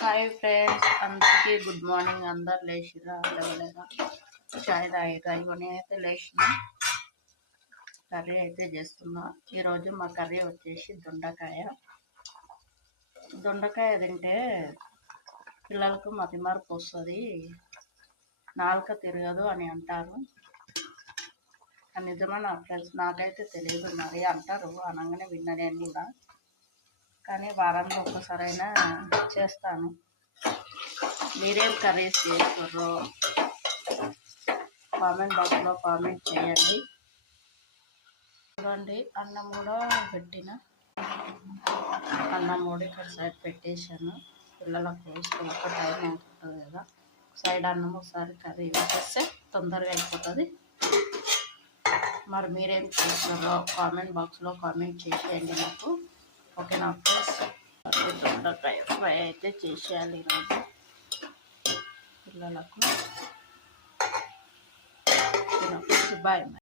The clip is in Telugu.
హాయ్ ఫ్రెండ్స్, అందరికీ గుడ్ మార్నింగ్. అందరు లేచిరా లేవలేదా? చాయ్ తాగిరా? ఇగో నేనైతే లేచిన కర్రీ అయితే చేస్తున్నా. ఈరోజు మా కర్రీ వచ్చేసి దొండకాయ. దొండకాయ తింటే పిల్లలకు మతిమరుపు వస్తుంది, నాలుక తిరగదు అని అంటారు. నిజమా నా ఫ్రెండ్స్? నాకైతే తెలియదు, మరి అంటారు. అనగానే విన్నా నేను కూడా. కానీ వారంలో ఒక్కసారైనా చేస్తాను. మీరేం కర్రీస్ చేస్తారో కామెంట్ బాక్స్లో కామెంట్ చేయండి. చూడండి, అన్నం కూడా పెట్టిన. అన్నం కూడా ఇక్కడ సైడ్ పెట్టేశాను. పిల్లలకు స్కూల్ ఒక టైం అవుతుంది కదా, సైడ్ అన్నం ఒకసారి కర్రీ వేసేస్తే తొందరగా అయిపోతుంది. మరి మీరేం చేస్తారో కామెంట్ బాక్స్లో కామెంట్ చేసేయండి నాకు. ఓకేనా ఫ్రెండ్స్? దొండకాయ ఫ్రై అయితే చేసేయాలి ఈరోజు పిల్లలకు. బాయ్.